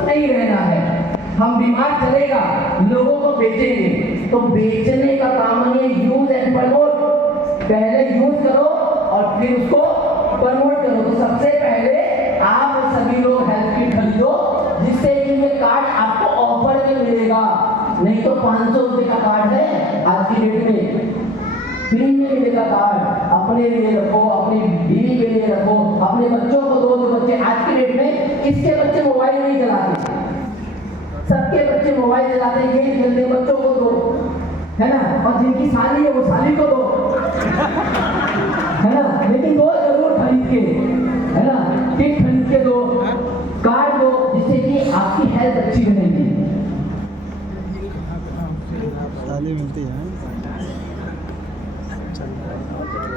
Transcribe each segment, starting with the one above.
नहीं रहना है, हम बीमार चलेगा, लोगों को बेचेंगे। तो बेचने का काम है यूज एंड प्रमोट। पहले यूज करो और फिर उसको प्रमोट करो। तो सबसे पहले आप सभी लोग हेल्थ किट खरीदो, जिससे कि ये कार्ड आपको ऑफर में मिलेगा। नहीं तो 500 रुपए का कार्ड है आज की डेट में, फ्री में मिलेगा कार्ड। अपने लिए रखो, अपनी बीवी के लिए रखो, अपने बच्चों को दो। जो बच्चे आज की डेट में, किसके बच्चे मोबाइल नहीं चलाते? सबके बच्चे मोबाइल चलाते हैं, गेम खेलते हैं, बच्चों को दो, है ना। और जिनकी साली है वो साली को दो, है ना। लेकिन दो जरूर खरीद के, है ना, किट खरीद के दो, कार्ड दो, जिससे कि आपकी हेल्थ अच्छी रहेगी। मिलती है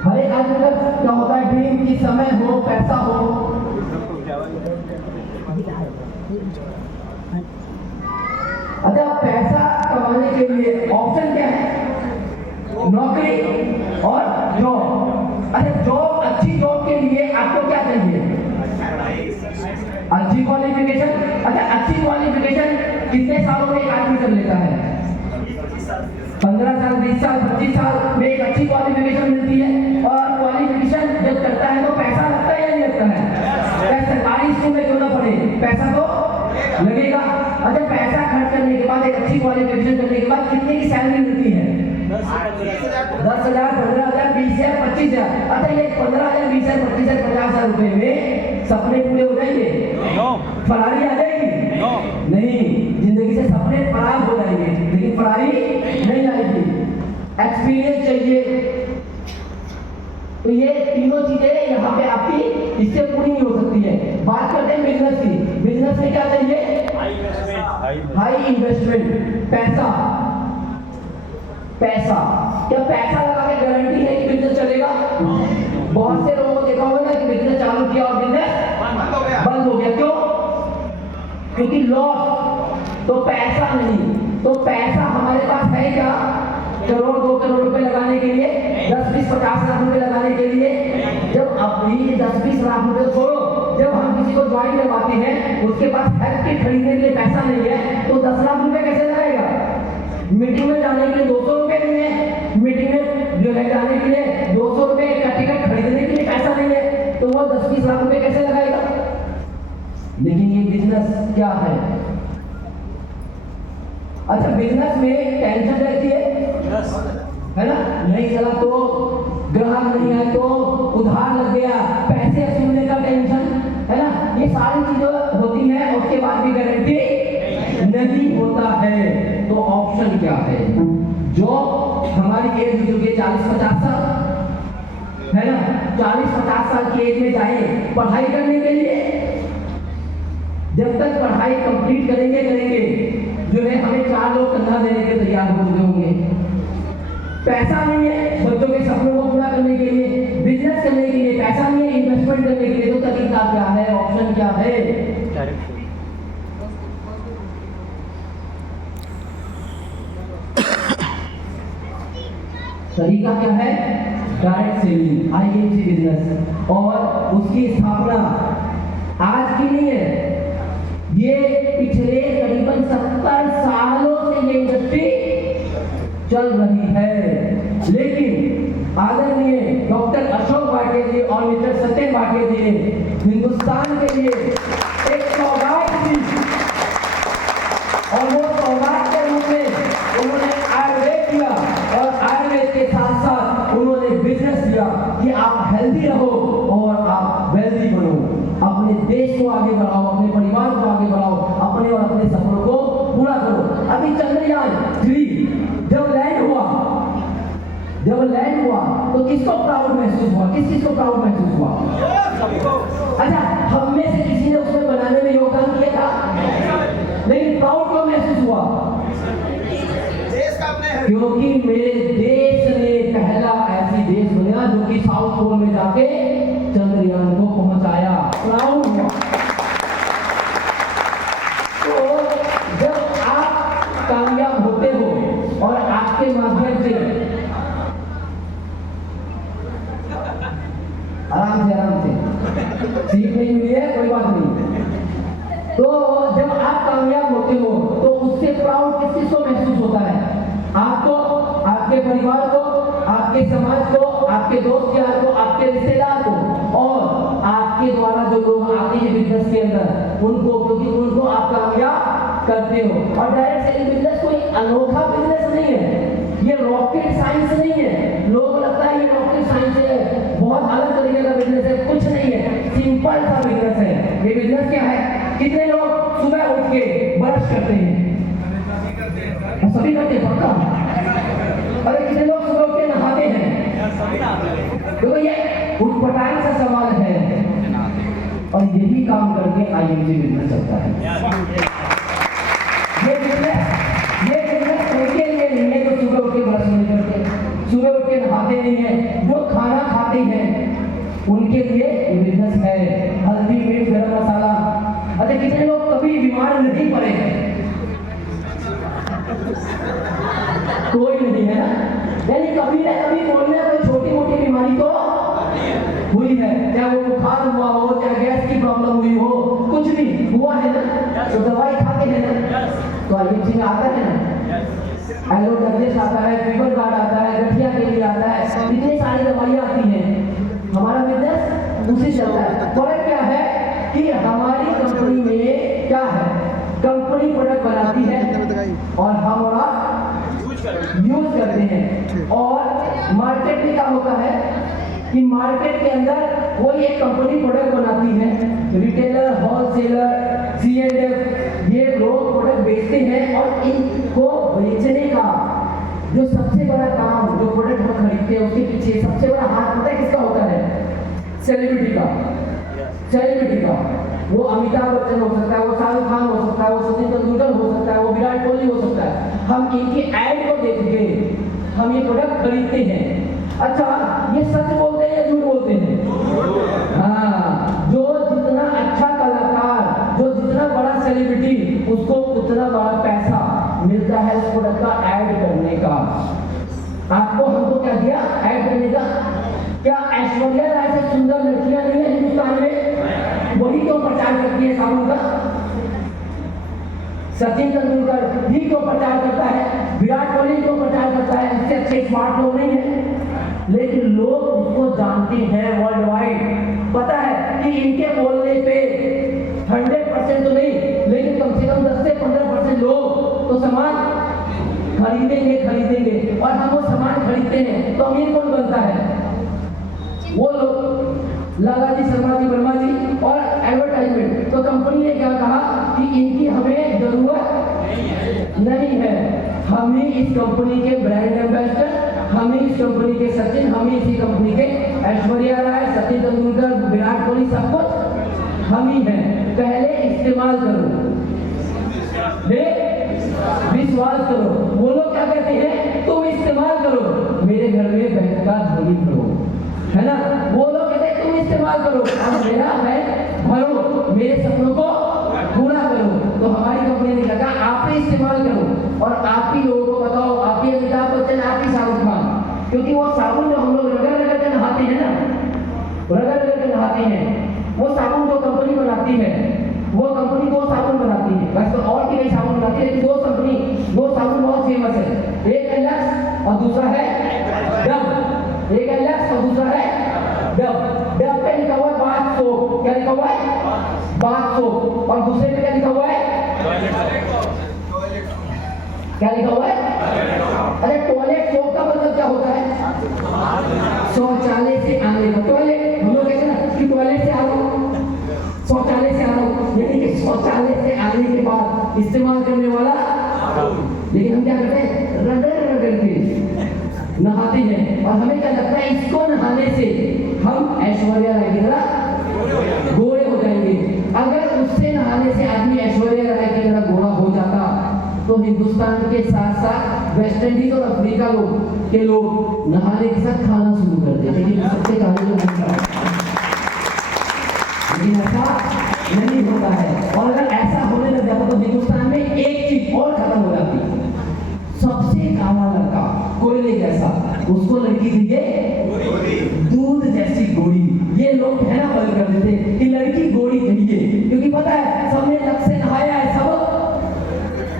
हर एक आदमी का क्या होता है ड्रीम की समय हो, पैसा हो। अच्छा, पैसा कमाने के लिए ऑप्शन क्या है? नौकरी और जॉब। अच्छा, जॉब, अच्छी जॉब के लिए आपको क्या चाहिए? अच्छी क्वालिफिकेशन। अच्छा, अच्छी क्वालिफिकेशन कितने सालों में एक आदमी कर लेता है? 15 साल, 20 साल, 25 साल में एक अच्छी क्वालिफिकेशन मिलती है। और क्वालिफिकेशन जब करता है तो पैसा लगता है या नहीं लगता है? चाहे सरकारी स्कूल में क्यों ना पढ़े, पैसा तो लगेगा। अच्छा, पैसा खर्च करने के बाद, एक अच्छी क्वालिफिकेशन करने के बाद कितने की सैलरी मिलती है? 10,000, 15,000, 20,000, 25,000। अच्छा, ये 15,000, 20,000, 25,000, 50,000 रुपए में सपने पूरे हो जाएंगे? फरारी आ जाएगी? नहीं, जिंदगी से सपने फरार हो जाएंगे, लेकिन फरारी नहीं आएगी। एक्सपीरियंस चाहिए। तो ये तीनों चीजें यहाँ पे आपकी इससे पूरी नहीं हो सकती है। बात करते हैं बिजनेस की। बिजनेस में क्या चाहिए? हाई इन्वेस्टमेंट, पैसा। पैसा, क्या पैसा लगा के गारंटी है कि बिजनेस चलेगा? बहुत से लोगों को देखा होगा ना कि बिजनेस चालू किया और बिजनेस बंद हो गया। क्यों? क्योंकि लॉस। तो पैसा नहीं। तो पैसा हमारे पास है क्या? करोड़, 2 करोड़ रुपए लगाने के लिए, 10, 20, 50 लाख रुपए लगाने के लिए। जब अभी 10, 20 लाख रुपए छोड़ो, जब हम किसी को ज्वाइन करवाते हैं, उसके पास हेल्थ किट खरीदने के लिए पैसा नहीं है, तो 10 लाख रुपए कैसे लगाएगा? मीटिंग में जाने के लिए 200 रुपए नहीं है, मीटिंग में जो है जाने के लिए 200 रुपए का टिकट खरीदने के लिए पैसा नहीं है, तो वो 10-20 लाख रुपए कैसे लगाएगा? लेकिन ये बिजनेस क्या है? अच्छा, बिजनेस में टेंशन रहती है ना। नहीं चला तो, ग्राहक नहीं आए तो, उधार लग गया, पैसे वसूलने का टेंशन, है ना। ये सारी चीजें होती हैं, उसके बाद भी गारंटी नहीं होता है। तो ऑप्शन क्या है? जो हमारी एज जो कि 40-50 साल, है ना, 40-50 साल की एज में जाए पढ़ाई करने के लिए। जब तक पढ़ाई कंप्लीट करेंगे जो है, हमें 4 लोग कंधा देने के तैयार हो चुके होंगे। पैसा नहीं है बच्चों के सपनों को पूरा करने के लिए, बिजनेस करने के लिए पैसा नहीं है, इन्वेस्टमेंट करने के लिए। तो तरीका क्या है? ऑप्शन क्या है? तरीका क्या है? Direct selling, IMC business. और उसकी स्थापना आज की नहीं है, ये पिछले करीबन 70 सालों से ये इंडस्ट्री चल रही है। लेकिन आदरणीय डॉक्टर अशोक भाटिया जी और मिस्टर सत्येंद्र भाटिया जी ने हिंदुस्तान के लिए एक सौगात दी, और वो सौगात के रूप में उन्होंने आयुर्वेद दिया, और आयुर्वेद के साथ साथ उन्होंने बिजनेस दिया कि आप हेल्दी रहो और आप वेल्दी बनो, अपने देश को आगे बढ़ाओ, अपने परिवार को आगे बढ़ाओ, अपने और अपने सपनों को पूरा करो। अभी चंद्रयान 3 जब लैंड हुआ तो किसको प्राउड महसूस हुआ? किस को प्राउड महसूस हुआ? अच्छा, हम में से किसी ने उसमें बनाने में योगदान किया था? लेकिन प्राउड क्यों महसूस हुआ? क्योंकि मेरे देश ने पहला ऐसी देश बना जो कि साउथ पोल में जाके चंद्रयान को पहुंचाया। प्राउड हुआ। तो जब आप कामयाब होते हो और आपके माध्यम से आराम से सीख नहीं मिली है, कोई बात नहीं। तो जब आप उससे प्राउड किस चीज को महसूस होता है? आपको, आपके परिवार को, आपके समाज को, आपके दोस्त यार को, आपके रिश्तेदार को, और आपके द्वारा जो लोग आते हैं बिजनेस के अंदर उनको, क्योंकि उनको आप कामयाब करते हो। और डायरेक्ट सेलिंग बिजनेस कोई अनोखा बिजनेस नहीं है, ये रॉकेट साइंस नहीं है। लोगों को लगता है ये रॉकेट साइंस है, बहुत अलग तरीके का बिजनेस है, कुछ नहीं है, सिंपल सा बिजनेस है। ये बिजनेस क्या है? कितने लोग सुबह उठ के ब्रश करते हैं? सभी करते हैं पक्का? अरे कितने लोग सुबह उठ के नहाते हैं? तो ये उठपटांग सा सवाल है, और यही काम करके आईएमजी बिजनेस चलता है। ये बिजनेस उनके लिए नहीं है जो सुबह उठ के ब्रश नहीं करते, सुबह उठ के नहाते नहीं है, जो खाना खाते हैं उनके लिए बिजनेस है। हल्दी, मिर्च, गरम मसाला। अच्छा, कितने लोग कभी बीमार नहीं पड़े? कोई नहीं है ना, यानी कभी ना कभी कोई ना कोई छोटी मोटी बीमारी तो हुई है, चाहे वो बुखार हुआ हो, चाहे गैस की प्रॉब्लम हुई हो, कुछ भी हुआ है ना, तो दवाई खाते हैं ना, तो आईएमसी में आता है ना, एलोडाइजेस्ट आता है, फीवर कार्ड आता है, गठिया के लिए आता है, इतनी सारी दवाइयाँ आती हैं। हमारा बिजनेस उसी चलता है। फर्क क्या है कि हमारी कंपनी में क्या है, कंपनी प्रोडक्ट बनाती है और हम यूज करते हैं। और मार्केट में क्या होता है कि मार्केट के अंदर कोई एक कंपनी प्रोडक्ट बनाती है, रिटेलर, होलसेलर, C&F, ये लोग प्रोडक्ट बेचते हैं, और इनको बेचने का जो सबसे बड़ा काम, जो प्रोडक्ट हम खरीदते हैं उसके पीछे सबसे बड़ा हाथ पता है किसका होता है? सेलिब्रिटी का। सेलिब्रिटी का, वो अमिताभ बच्चन हो सकता है, वो शाहरुख खान हो सकता है, वो सचिन तेंदुलकर हो सकता है, वो विराट कोहली हो सकता है। हम इनकी एड को देख के हम ये प्रोडक्ट खरीदते हैं। अच्छा, ये सच बोलते हैं या झूठ बोलते हैं? हाँ, जो जितना अच्छा कलाकार, जो जितना बड़ा सेलिब्रिटी, उसको उतना बड़ा पैसा मिलता है उस प्रोडक्ट का ऐड करने का। आपको हमको क्या दिया ऐड करने का? क्या ऐश्वर्या राय से सुंदर लड़कियां नहीं है हिंदुस्तान में? वही तो प्रचार करती है साबुन का। सचिन तेंदुलकर ही तो प्रचार करता है, विराट कोहली तो प्रचार करता है, इससे अच्छे स्मार्ट लोग नहीं है, लेकिन लोग उसको जानते हैं वर्ल्ड वाइड। पता है कि इनके बोलने पे 100% तो नहीं, लेकिन कम से कम 10 से 15% लोग तो सामान खरीदेंगे, और हम वो सामान खरीदते हैं तो अमीर कौन बनता है? वो लोग, लाला जी, शर्मा जी, वर्मा जी। और एडवर्टाइजमेंट, तो कंपनी ने क्या कहा कि इनकी हमें जरूरत नहीं है, हम ही इस कंपनी के ब्रांड एम्बेसडर, हम ही इस कंपनी के सचिन, हम ही इसी कंपनी के ऐश्वर्या राय, सचिन तेंदुलकर, विराट कोहली, सब कुछ हम ही हैं। पहले इस्तेमाल करो, विश्वास करो। वो लोग क्या कहते हैं? तुम इस्तेमाल करो, मेरे घर में बैठकर धोनी करो, है ना? वो लोग कहते हैं तुम इस्तेमाल करो, अब मेरा है भरो, मेरे सपनों को पूरा करो। तो हमारी कंपनी ने कहा आप ही इस्तेमाल करो, और आप ही लोगों को बताओ, आप ही अमिताभ बच्चन, आप ही शाहरुख खान, क्योंकि वो साबुन जो हम लोग रगड़ के नहाते हैं ना, रगड़ के नहाते हैं, वो साबुन जो कंपनी बनाती है, वो कंपनी दो साबुन बनाती है, वैसे और भी कई साबुन बनाती है, लेकिन दो साबुन बहुत फेमस है, एक है लक्स और दूसरा है डव। एक है लक्स और दूसरा है डव। डव पे लिखा हुआ है बाथ सोप, क्या लिखा हुआ है? Bath soap. और दूसरे पे क्या लिखा हुआ है? क्या लिखा हुआ है? अरे टॉयलेट सोप का मतलब क्या होता है? शौचालय से आने का। टॉयलेट हम लोग कहते हैं ना कि टॉयलेट से आ रहा हूं, शौचालय से आ रहा हूं, यानी कि शौचालय से आने के बाद इस्तेमाल करने वाला। लेकिन हम क्या करते हैं? रगड़ के नहाते हैं, और हमें क्या लगता है इसको नहाने से हम ऐश्वर्या राय की तरह गोरे हो जाएंगे। अगर उससे नहाने से आदमी ऐश्वर्या राय की तरह गोरा हो जाता तो हिंदुस्तान के साथ साथ वेस्ट इंडीज और अफ्रीका के लोग नहाने के साथ खाना शुरू कर देते, लेकिन सबसे कहानी लेकिन ऐसा नहीं होता है। और अगर ऐसा होने लग जाता तो हिंदुस्तान में एक चीज और खत्म हो जाती, सबसे काला लड़का कोयले जैसा, उसको लड़की दीजिए दूध जैसी गोरी। ये लोग कहना बंद कर देते कि लड़की गोरी चाहिए, क्योंकि पता है सबने लक्ष्य नहाया है, सब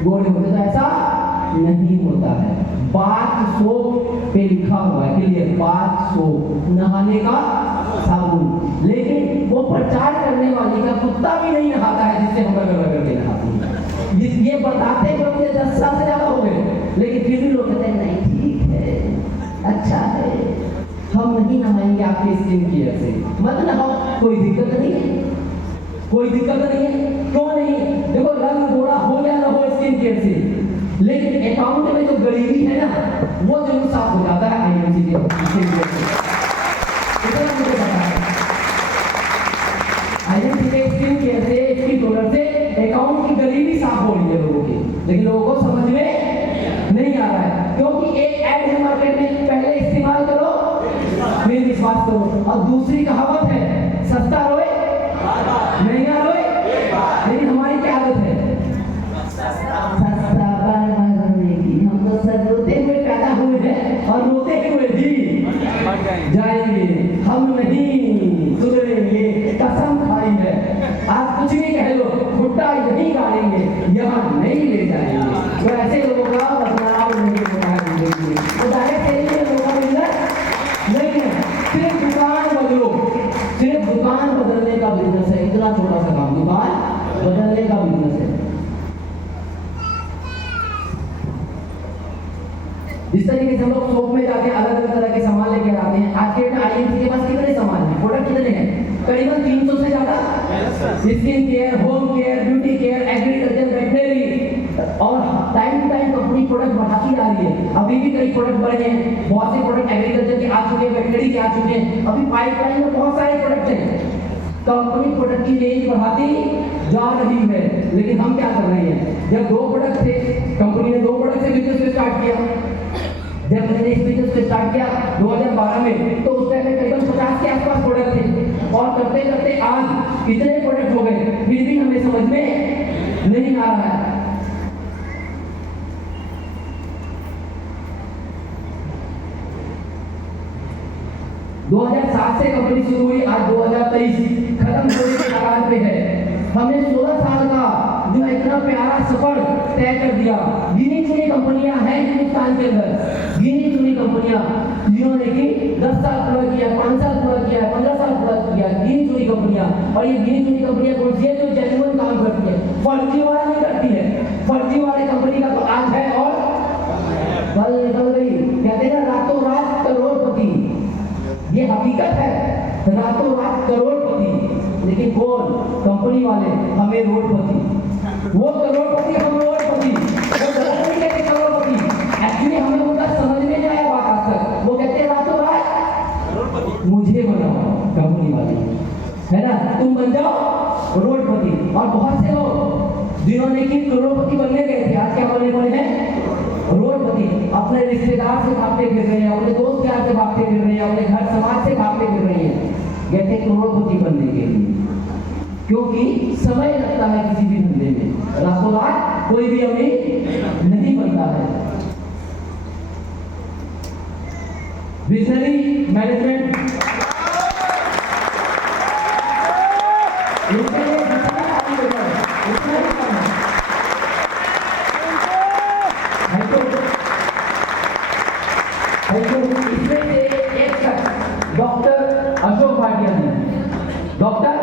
गोरे होते बाथ सोप पे लिखा हुआ है क्लियर, बाथ सोप नहाने का साबुन, लेकिन वो प्रचार करने वाली का कुत्ता भी नहीं नहाता है जिससे हम रगड़ के नहाते हैं। ये बताते हुए मुझे 10 साल से ज्यादा हो गए, लेकिन फिर भी लोग कहते हैं नहीं ठीक है, अच्छा है, हम नहीं नहाएंगे आपके स्किन केयर से, मत नहाओ, कोई दिक्कत नहीं है, कोई दिक्कत नहीं है। क्यों नहीं? देखो रंग गोरा हो या ना हो स्किन केयर से, लेकिन अकाउंट में जो गरीबी है ना वो जरूर साफ हो जाता है आईएमसी के स्किन केयर से। इतना मुझे पता है आईएमसी के स्किन केयर से, स्किन टोनर से अकाउंट की गरीबी साफ हो रही है लोगों की, लेकिन लोगों को समझ में नहीं आ रहा है, क्योंकि एक ऐड है मार्केट में, पहले इस्तेमाल करो फिर विश्वास करो, और दूसरी कहावत है सस्ता रोए महंगा रोए, लेकिन हमारी क्या आदत है सस्ता बार रोने की। हम तो सब रोते हुए पैदा हुए हैं और रोते हुए भी जाएंगे, हम नहीं सुधरेंगे, कसम खाई है। आप कुछ भी कह लो, भुट्टा यही गाड़ेंगे, यहाँ नहीं ले जाएंगे। तो ऐसे लोगों का बदलाव नहीं होता है जिंदगी में, तो डायरेक्ट तेरी में मौका मिलना नहीं है। सिर्फ दुकान बदलो, सिर्फ दुकान बदलने का बिजनेस है, इतना छोटा सा काम, दुकान बदलने का बिजनेस है। जिस तरीके से हम लोग शॉप में जाके अलग अलग तरह के सामान लेके आते हैं, आज के डेट में आईएमसी के पास कितने सामान है, प्रोडक्ट कितने हैं? करीबन 300 से ज्यादा। Skin care, home care, beauty care, agriculture, veterinary, और time to time company product बढ़ाती जा रही है। अभी भी कई प्रोडक्ट बढ़े हैं, बहुत से प्रोडक्ट एग्रीकल्चर के आ चुके हैं, वेटनरी के आ चुके हैं, अभी पाइपलाइन में बहुत सारे प्रोडक्ट हैं। कंपनी प्रोडक्ट की रेंज बढ़ाती जा रही है, लेकिन हम क्या कर रहे हैं? जब 2 प्रोडक्ट थे, कंपनी ने 2 प्रोडक्ट से बिजनेस स्टार्ट किया। जब मैंने इस बिजनेस को स्टार्ट किया 2012 में, तो उस टाइम में करीबन 50 के आसपास प्रोडक्ट थे, और करते करते आज इतने प्रोडक्ट हो गए, फिर भी हमें समझ में नहीं आ रहा है। दो 2007 से कंपनी शुरू हुई, आज 2023 खत्म होने के कगार पे है। हमने 16 साल का जो है इतना प्यारा सफर तय कर दिया। गिनी चुनी कंपनियां हैं हिंदुस्तान के अंदर, गिनी चुनी कंपनियां जिन्होंने कि 10 साल पूरा किया, 5 साल पूरा किया, 15 साल पूरा किया, गिनी चुनी कंपनियां। और ये गिनी चुनी कंपनियां कौन सी है? जो जेन्युइन काम करती है, फर्जी वाला नहीं करती है। फर्जी वाले कंपनी का तो आज है और कल निकल गई। कहते हैं ना रातों रात करोड़पति, ये हकीकत है, रातों रात करोड़पति। लेकिन कौन? कंपनी वाले हमें रोडपति, वो करोड़पति हम रोडपति। वो गलत नहीं कहते करोड़पति, एक्चुअली हमें उनका समझ में नहीं आया बात आज तक। वो कहते हैं रातों रात मुझे बनाओ कंपनी वाले, है ना, तुम बन जाओ रोडपति। और बहुत से लोग जिन्होंने कि करोड़पति बनने गए थे, आज क्या बनने वाले हैं? रोडपति। अपने रिश्तेदार से भागते फिर रहे हैं, अपने दोस्त यार से भागते फिर रहे हैं, अपने घर समाज से भागते फिर रहे हैं, कहते करोड़पति बनने के लिए। क्योंकि समय लगता है किसी भी धंधे में, रातों रात कोई भी अमीर नहीं बनता है। Visionary management doctor Ashok Bhatia ji, doctor,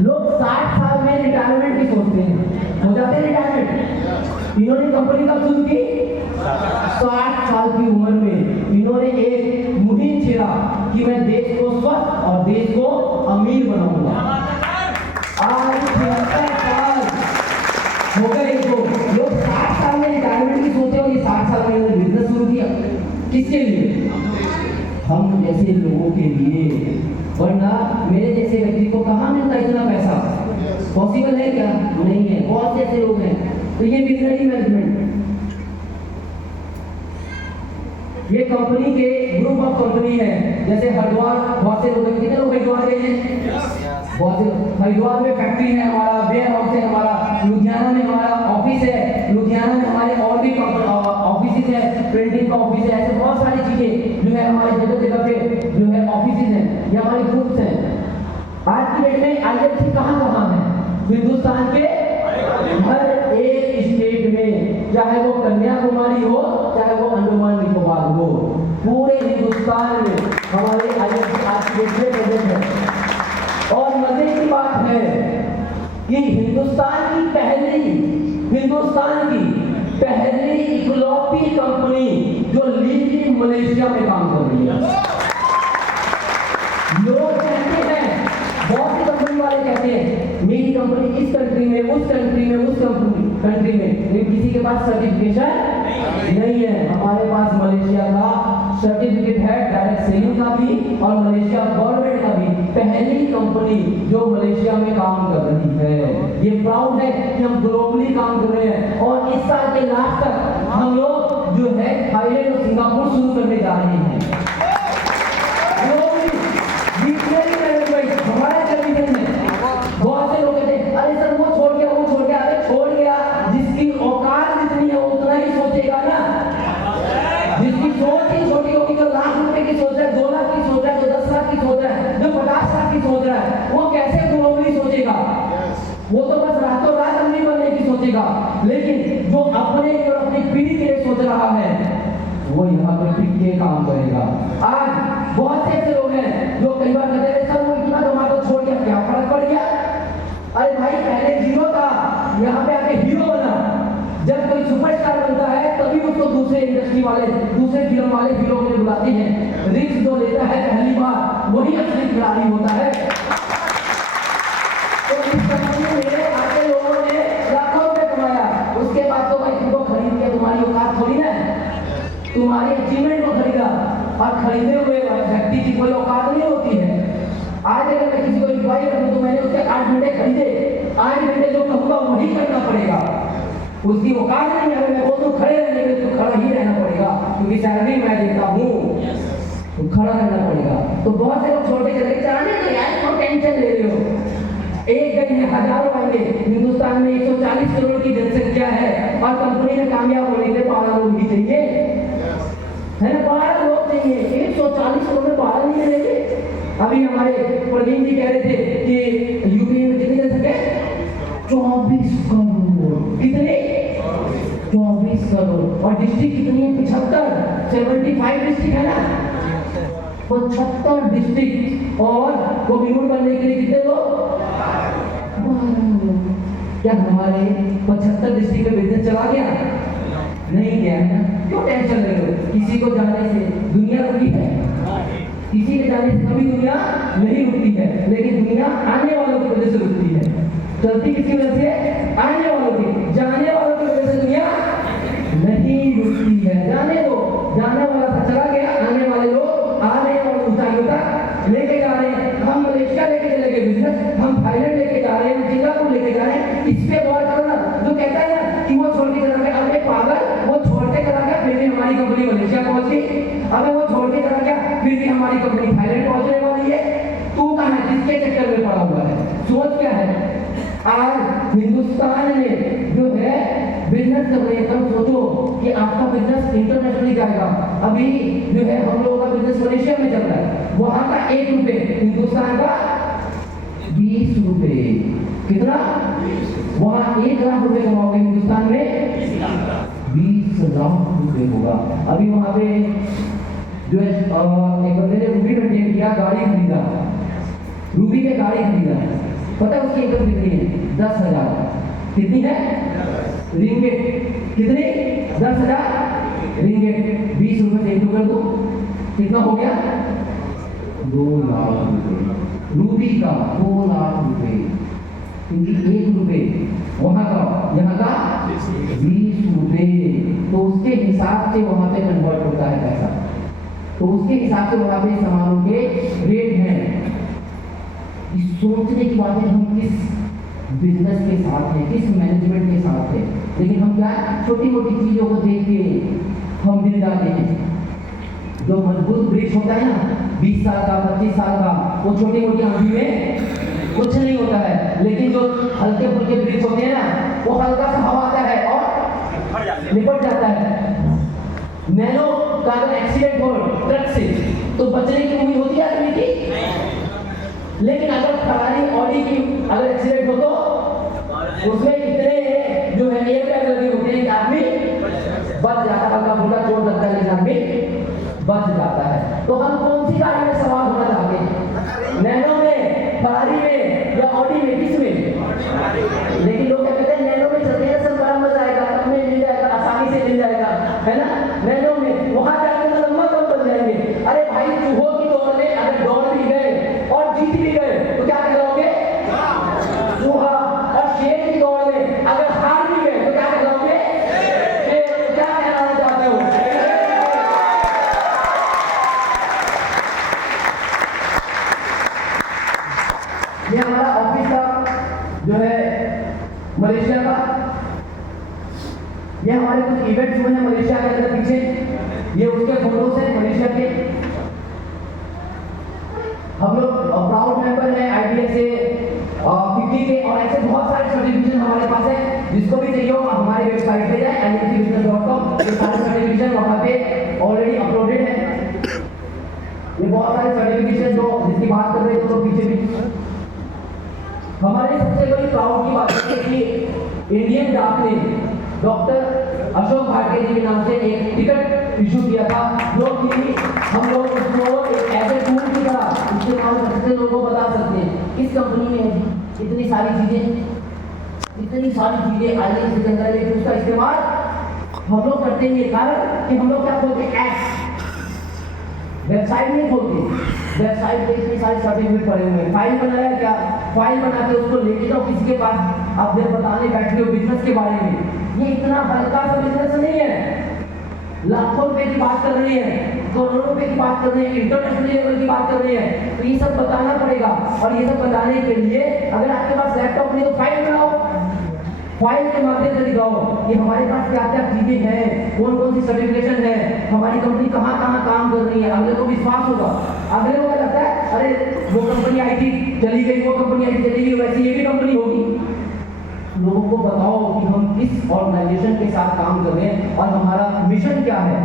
लोग 60 साल में रिटायरमेंट की सोचते हैं, हो जाते हैं रिटायरमेंट। इन्होंने कंपनी कब शुरू की? 60 साल की उम्र में इन्होंने एक मुहिम छेड़ा कि मैं देश को स्वस्थ और देश को अमीर बनाऊंगा। आज 76 साल हो गए इनको। लोग 60 साल में रिटायरमेंट की सोचे और ये 60 साल में इन्होंने बिजनेस शुरू किया। किसके लिए? हम जैसे लोगों के लिए। वरना मेरे जैसे व्यक्ति को कहाँ मिलता इतना पैसा? पॉसिबल है क्या? नहीं है। बहुत जैसे लोग हैं। तो ये बिजनेस मैनेजमेंट, ये कंपनी के ग्रुप ऑफ कंपनी है। जैसे हरिद्वार, बहुत से लोग, कितने लोग हरिद्वार गए हैं? बहुत से। हरिद्वार में फैक्ट्री है हमारा, वेयर हाउस है हमारा, लुधियाना में हमारा ऑफिस है, लुधियाना में हमारे और भी ऑफिस है, प्रिंटिंग का ऑफिस है। ऐसे बहुत सारी चीजें जो है हमारे जगह जगह पे जो है ऑफिस हैं, ये हमारे ग्रुप्स हैं। आज की डेट में आईएमसी कहाँ है? हिंदुस्तान के हर एक स्टेट में, चाहे वो कन्याकुमारी हो, चाहे गेटवे प्रोजेक्ट है। और मजे की बात है कि हिंदुस्तान की पहली इकलौती कंपनी जो लीजिंग मलेशिया में काम कर रही है। लोग कहते हैं, बहुत सी कंपनी वाले कहते हैं मेरी कंपनी इस कंट्री में, उस कंट्री में, उस कंट्री में, लेकिन किसी के पास सर्टिफिकेशन नहीं है। हमारे पास मलेशिया का सर्टिफिकेट है, डायरेक्ट सेलिंग का भी और मलेशिया गवर्नमेंट का भी। पहली कंपनी जो मलेशिया में काम कर रही है। ये प्राउड है कि हम ग्लोबली काम कर रहे हैं। और इस साल के लास्ट तक हम लोग जो है थाईलैंड और सिंगापुर शुरू करने जा रहे हैं। हमारे टेलीविजन में बहुत से लोग कहते हैं अरे सर वो छोड़ गया, अरे छोड़ गया। जिसकी औकात जितनी है वो उतना ही सोचेगा ना। जिसकी सोच ही छोटी होगी, जो लाख रुपए की सोच रहा है, 2 लाख की सोच रहा है, जो 10 लाख की सोच रहा है, जो 50 लाख की सोच रहा है, वो कैसे ग्लोबली सोचेगा? वो तो बस रातों रात अमीर बनने की सोचेगा। लेकिन जो अपने और अपनी पीढ़ी के लिए सोच रहा है वो यहाँ पे टिक के काम करेगा। आज बहुत से ऐसे लोग हैं जो कई बार कहते हैं सर वो इतना कमा तो छोड़ दिया, क्या फर्क पड़ गया? अरे भाई पहले जीरो था, यहाँ पे आके हीरो बना। जब कोई सुपरस्टार बनता है तभी उसको दूसरे इंडस्ट्री वाले, दूसरे फिल्म वाले हीरो में बुलाते हैं। रिस्क जो लेता है पहली बार वही असली खिलाड़ी होता है। तो इस कंपनी में मेरे आके लोगों ने लाखों रुपए कमाया, उसके बाद तो भाई तुमको खरीद के तुम्हारी औकात थोड़ी ना, तुम्हारी अचीवमेंट को खरीदा। और खरीदे हुए व्यक्ति की कोई औकात नहीं होती है। आज अगर मैं किसी को इंक्वायरी करूं तो मैंने उसके 8 घंटे खरीदे, 8 घंटे जो कहूंगा वही करना पड़ेगा। उसकी औकात नहीं है, मैं बोलूं खड़े रहने के तो खड़ा ही रहना पड़ेगा, क्योंकि सैलरी मैं देता हूँ तो खड़ा रहना पड़ेगा। तो बहुत से लोग छोड़ के चले जाने तो यार क्यों टेंशन ले रहे हो? एक दिन में हजारों आएंगे। हिंदुस्तान में 140 करोड़ की जनसंख्या है और कंपनी में कामयाब होने के लिए 12 लोग ही चाहिए, है ना? 12 लोग चाहिए। 140 करोड़ में 12 नहीं मिलेंगे। अभी हमारे प्रवीण जी कह रहे थे कि यूपी में कितनी जनसंख्या? 24 करोड़। कितने? 24 करोड़। और डिस्ट्रिक्ट कितनी है? 75 डिस्ट्रिक्ट है ना, 75 डिस्ट्रिक्ट। और कोविड बनने के लिए कितने लोग? क्या हमारे 75 डिस्ट्रिक्ट में बिजनेस चला गया? नहीं गया है ना? क्यों टेंशन ले रहे हो? किसी को जाने से दुनिया रुकी है? किसी के जाने से कभी दुनिया नहीं रुकती है, लेकिन दुनिया आने वालों की वजह से रुकती है। चलती किसी वजह से? आने वालों की। जाने वालों की वजह से दुनिया नहीं रुकती है। जाने दो, जाने वाला था चला गया, आने वाले लोग आने और ऊंचाइयों तक लेके जा रहे हैं। हम मलेशिया लेके चलेंगे बिजनेस, हम थाईलैंड लेके जा रहे हैं, हम सिंगापुर लेके जा रहे हैं। इस पे गौर करो ना। जो कहता है ना कि वो छोड़ के चला गया, अरे पागल, वो छोड़ के चला गया फिर भी हमारी कंपनी मलेशिया पहुंच गई। अबे वो छोड़ के चला गया फिर भी हमारी कंपनी थाईलैंड पहुंचने वाली है। तू कहाँ है? जिसके चक्कर में पड़ा हुआ है। सोच क्या है? आज हिंदुस्तान में जो है बिजनेस कर रहे हैं, तब सोचो कि आपका बिजनेस इंटरनेशनली जाएगा। अभी जो है हम लोगों का बिजनेस मलेशिया में चल रहा है, वहां का 1 रुपए, हिंदुस्तान का 20 रुपए। कितना? वहां 1 लाख रुपए कमाओगे, हिंदुस्तान में 20 लाख रुपए होगा। अभी वहां पे जो है एक बंदे ने रूबी में टेक किया, गाड़ी खरीदा, रूबी में गाड़ी खरीदा। पता है उसकी इनकम कितनी है? 10,000। कितनी है? रिंगेट। कितनी? 10,000 रिंगेट। 20 रुपए से 1 कर दो, कितना हो गया? 2 लाख रुपए। रूबी का 2 लाख रुपए, क्योंकि 1 रुपए वहां का, यहाँ का 20 रुपए। तो उसके हिसाब से वहां पे कन्वर्ट होता है पैसा, तो उसके हिसाब से वहां पे सामानों के रेट हैं। इस सोचने की बात है हम किस बिजनेस के साथ हैं, किस मैनेजमेंट के साथ हैं। लेकिन हम क्या छोटी मोटी चीजों को देख के हम दिल डालते हैं। जो मजबूत ब्रिज होता है ना, 20 साल का, 25 साल का, वो छोटी मोटी आंधी में कुछ नहीं होता है। लेकिन जो हल्के फुल्के ब्रिज होते हैं ना, वो हल्का सा हवा आता है और निपट जाता है। नैनो का अगर एक्सीडेंट हो ट्रक से तो बचने की उम्मीद होती है आदमी की, लेकिन अगर फरारी ऑडी की अगर एक्सीडेंट हो तो उसमें इतने जो है एयर बैग लगे होते हैं कि आदमी बच जाता है, हल्का फुल्का चोट लगता है लेकिन आदमी बच जाता है। तो हम कौन सी गाड़ी में सवार होना चाहते हैं? नैनो में, फरारी में या ऑडी में, किस में? लेकिन लोग क्या कहते हैं नैनो में चलते हैं सर, बड़ा मजा आएगा, हमें मिल जाएगा, आसानी से मिल जाएगा, है ना? नैनो में वहां जाके तो लंबा कम बन जाएंगे। अरे भाई चूहों की दौड़ में अगर दौड़ भी गए और जीत भी गए तो क्या कहलाओगे? चूहा। और शेर की दौड़ में अगर हार भी गए तो क्या कहलाओगे? शेर। तो क्या कहलाना चाहते हो? ये हमारा ऑफिस का जो है मलेशिया का, ये हमारे कुछ इवेंट्स हुए हैं मलेशिया के अंदर पीछे, ये उसके फोटोज हैं मलेशिया के। हम लोग प्राउड मेंबर हैं आईबीएस से, 50 के, और ऐसे बहुत सारे सर्टिफिकेशन हमारे पास है। जिसको भी चाहिए हो हमारे वेबसाइट पे जाए nbcbusiness.com, ये सारे सर्टिफिकेशन वहाँ पे ऑलरेडी अपलोडेड है। ये बहुत सारे सर्टिफिकेशन जो जिसकी बात कर रहे थे तो पीछे भी हमारे सबसे बड़ी प्राउड की बात है कि इंडियन डाक ने डॉक्टर अशोक भाटिया जी के नाम से एक टिकट इशू किया था, जो कि हम लोग उसको एक ऐसे टूल की तरह इस्तेमाल कर सकते, लोगों को बता सकते हैं किस कंपनी में है इतनी सारी चीजें आईएएस के अंदर, लेकिन उसका इस्तेमाल हम लोग करते हैं। कारण कि हम लोग क्या खोलते हैं? ऐप, वेबसाइट नहीं खोलते। वेबसाइट पे इतनी सारी सर्टिफिकेट पड़े हुए हैं। फाइल बनाया क्या? फाइल बना के उसको लेके जाओ किसी के पास, आप फिर बताने बैठे हो बिजनेस के बारे में। ये इतना हल्का सा बिजनेस नहीं है, लाखों रुपए की बात कर रही है, करोड़ों रुपए की बात कर रही है, इंटरनेशनल लेवल की बात कर रही है। तो ये सब बताना पड़ेगा, और ये सब बताने के लिए अगर आपके पास लैपटॉप नहीं तो फाइल बनाओ, फाइल के माध्यम से दिखाओ कि हमारे पास क्या क्या चीजें हैं, कौन कौन सी सर्टिफिकेशन है, हमारी कंपनी कहाँ कहाँ काम कर रही है। अगले को विश्वास होगा। अगले को लगता है अरे वो कंपनी आई थी चली गई, वो कंपनी आई थी चली गई, वैसे ये भी कंपनी होगी। लोगों को बताओ कि हम किस ऑर्गेनाइजेशन के साथ काम कर रहे हैं और हमारा मिशन क्या है।